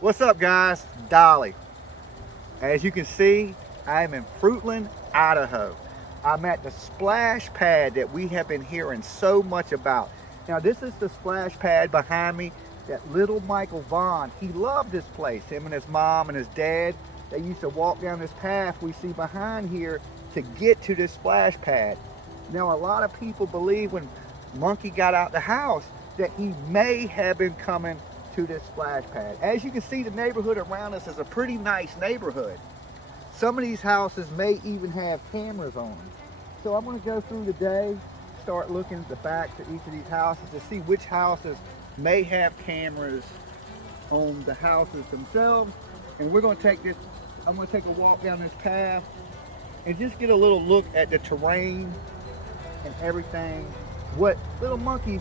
What's up, guys? Dolly. As you can see, I am in Fruitland, Idaho. I'm at the splash pad that we have been hearing so much about. Now, this is the splash pad behind me that little Michael Vaughan, he loved this place. Him and his mom and his dad, they used to walk down this path we see behind here to get to this splash pad. Now, a lot of people believe when Monkey got out the house that he may have been coming to this splash pad. As you can see, the neighborhood around us is a pretty nice neighborhood. Some of these houses may even have cameras on them. So I'm going to go through the day, start looking at the backs of each of these houses to see which houses may have cameras on the houses themselves. And we're going to take this, I'm going to take a walk down this path and just get a little look at the terrain and everything, what little Monkey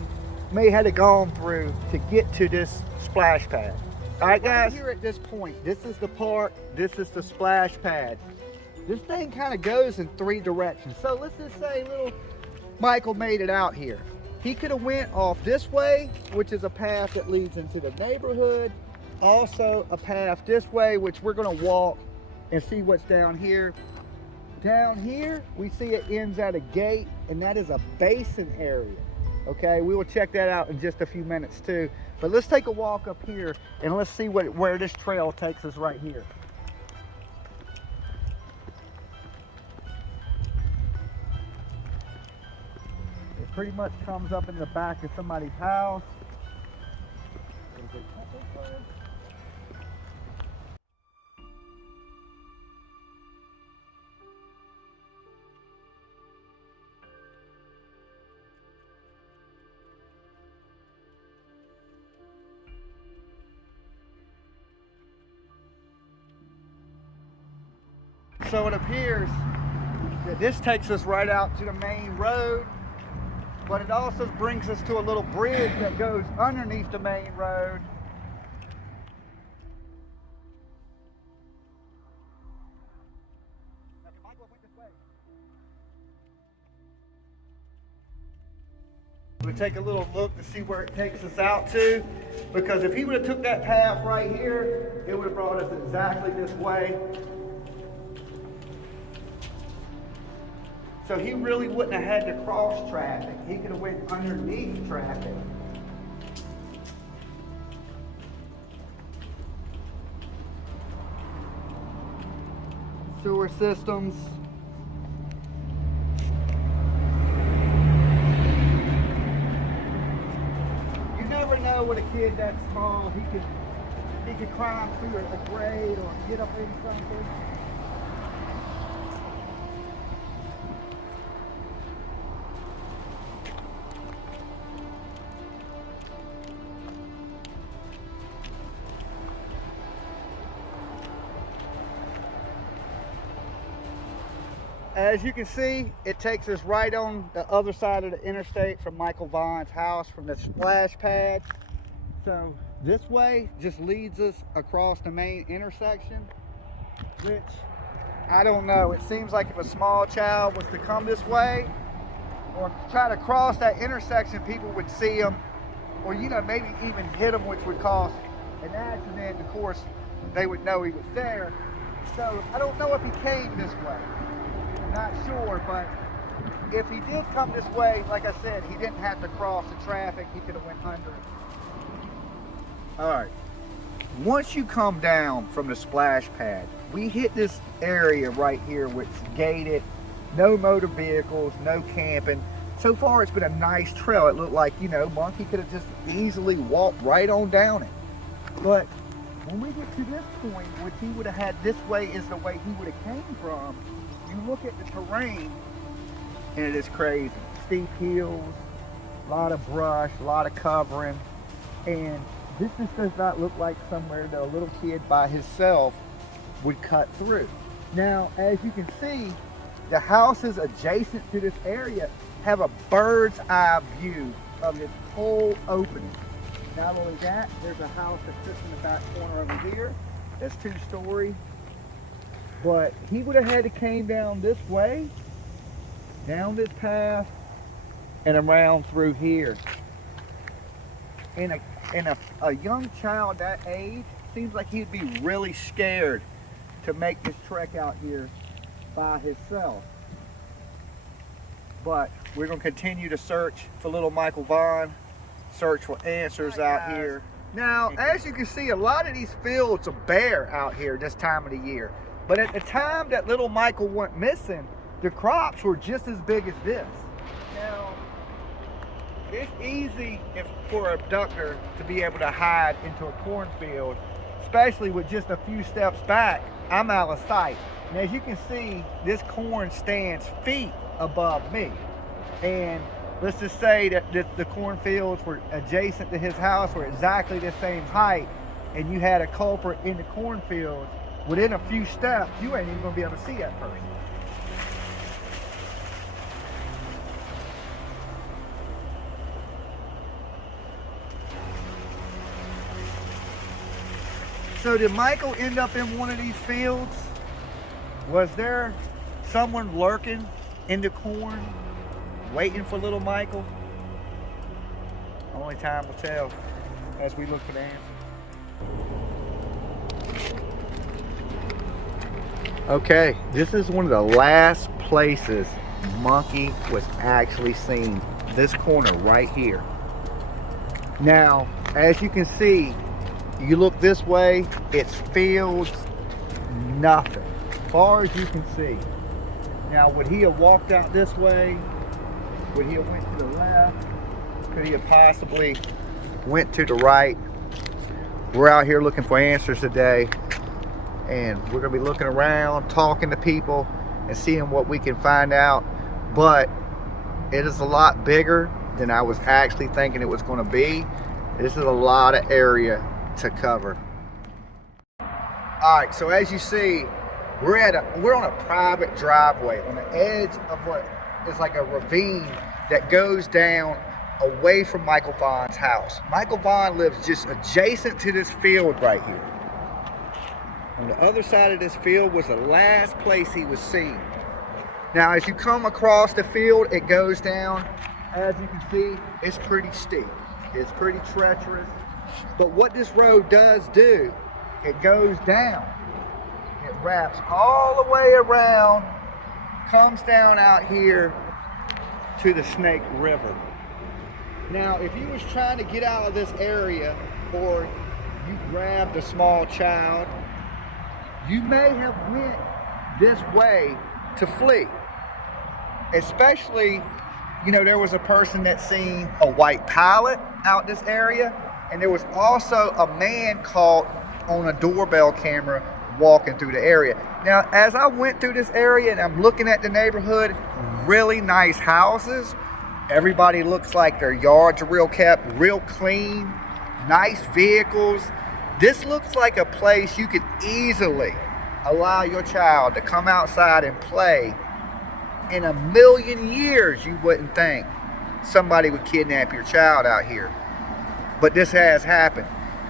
may have gone through to get to this splash pad. All right, guys, here at this point, this is the park, this is the splash pad. This thing kind of goes in three directions. So let's just say little Michael made it out here. He could have went off this way, which is a path that leads into the neighborhood. Also a path this way, which we're gonna walk and see what's down here. Down here, we see it ends at a gate, and that is a basin area. Okay, we will check that out in just a few minutes too. But let's take a walk up here and let's see where this trail takes us right here. It pretty much comes up in the back of somebody's house. So it appears that this takes us right out to the main road, but it also brings us to a little bridge that goes underneath the main road. We'll take a little look to see where it takes us out to, because if he would have took that path right here, it would have brought us exactly this way. So he really wouldn't have had to cross traffic. He could have went underneath traffic. Sewer systems. You never know with a kid that small, he could climb through a grate or get up in something. As you can see, it takes us right on the other side of the interstate from Michael Vaughan's house, from the splash pad. So this way just leads us across the main intersection, which, I don't know, it seems like if a small child was to come this way or try to cross that intersection, people would see him, or maybe even hit him, which would cause an accident. Of course, they would know he was there. So I don't know if he came this way. Not sure, but if he did come this way, like I said, he didn't have to cross the traffic. He could have went under it. All right. Once you come down from the splash pad, we hit this area right here, which is gated, no motor vehicles, no camping. So far, it's been a nice trail. It looked like, Monkey could have just easily walked right on down it. But when we get to this point, which he would have had this way is the way he would have came from, you look at the terrain and it is crazy. Steep hills, a lot of brush, a lot of covering, and this just does not look like somewhere that a little kid by himself would cut through. Now, as you can see, the houses adjacent to this area have a bird's eye view of this whole opening. Not only that, there's a house that sits in the back corner over here. That's 2-story. But he would have had to came down this way, down this path, and around through here. And a young child that age seems like he'd be really scared to make this trek out here by himself. But we're going to continue to search for little Michael Vaughan, search for answers out here. Now, as you can see, a lot of these fields are bare out here this time of the year. But at the time that little Michael went missing, the crops were just as big as this. Now, it's easy for an abductor to be able to hide into a cornfield, especially with just a few steps back. I'm out of sight. And as you can see, this corn stands feet above me. And let's just say that the cornfields were adjacent to his house, were exactly the same height, and you had a culprit in the cornfield. Within a few steps, you ain't even gonna be able to see that person. So did Michael end up in one of these fields? Was there someone lurking in the corn, waiting for little Michael? Only time will tell as we look for the answer. Okay, this is one of the last places Monkey was actually seen. This corner right here. Now, as you can see, you look this way, it's fields, nothing. As far as you can see. Now, would he have walked out this way? Would he have went to the left? Could he have possibly went to the right? We're out here looking for answers today. And we're gonna be looking around, talking to people, and seeing what we can find out. But it is a lot bigger than I was actually thinking it was gonna be. This is a lot of area to cover. All right, so as you see, we're on a private driveway on the edge of what is like a ravine that goes down away from Michael Vaughan's house. Michael Vaughan lives just adjacent to this field right here. On the other side of this field was the last place he was seen. Now, as you come across the field, it goes down. As you can see, it's pretty steep. It's pretty treacherous. But what this road does do, it goes down. It wraps all the way around, comes down out here to the Snake River. Now, if you was trying to get out of this area, or you grabbed a small child, you may have went this way to flee. Especially, you know, there was a person that seen a white pilot out this area, and there was also a man caught on a doorbell camera walking through the area. Now, as I went through this area and I'm looking at the neighborhood, really nice houses. Everybody looks like their yards are real kept, real clean, nice vehicles. This looks like a place you could easily allow your child to come outside and play. In a million years, you wouldn't think somebody would kidnap your child out here. But this has happened.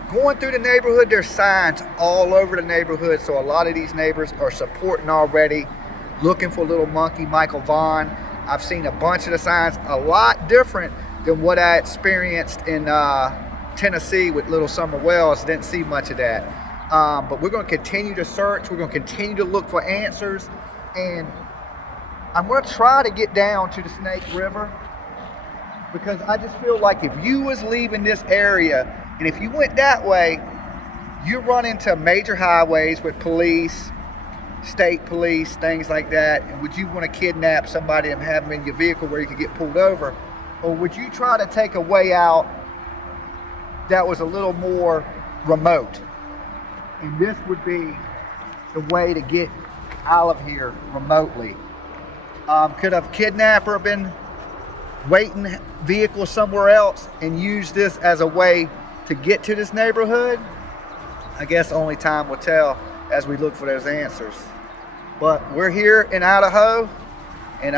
Going through the neighborhood, there's signs all over the neighborhood, so a lot of these neighbors are supporting already, looking for little Monkey Michael Vaughan. I've seen a bunch of the signs, a lot different than what I experienced in Tennessee with little Summer Wells. Didn't see much of that. But we're going to continue to search. We're going to continue to look for answers. And I'm going to try to get down to the Snake River, because I just feel like if you was leaving this area, and if you went that way, you run into major highways with police, state police, things like that. And would you want to kidnap somebody and have them in your vehicle where you could get pulled over? Or would you try to take a way out that was a little more remote? And this would be the way to get out of here remotely. Could a kidnapper been waiting vehicle somewhere else and use this as a way to get to this neighborhood? I guess only time will tell as we look for those answers. But we're here in Idaho, and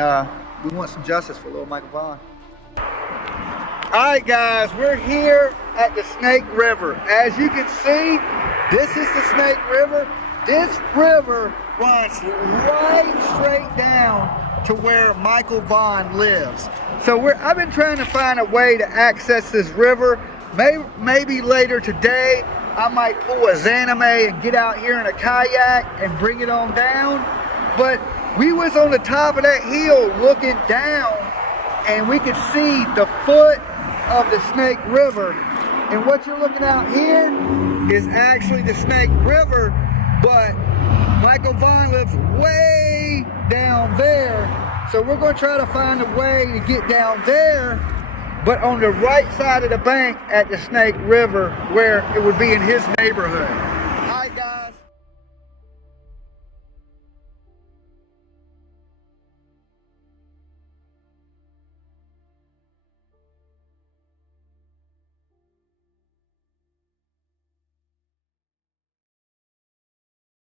we want some justice for little Michael Vaughan. All right, guys, we're here at the Snake River. As you can see, this is the Snake River. This river runs right straight down to where Michael Vaughan lives. So I've been trying to find a way to access this river. Maybe later today I might pull a Zanime and get out here in a kayak and bring it on down. But we was on the top of that hill looking down, and we could see the foot of the Snake River. And what you're looking out here is actually the Snake River, but Michael Vaughan lives way down there. So we're going to try to find a way to get down there, but on the right side of the bank at the Snake River, where it would be in his neighborhood.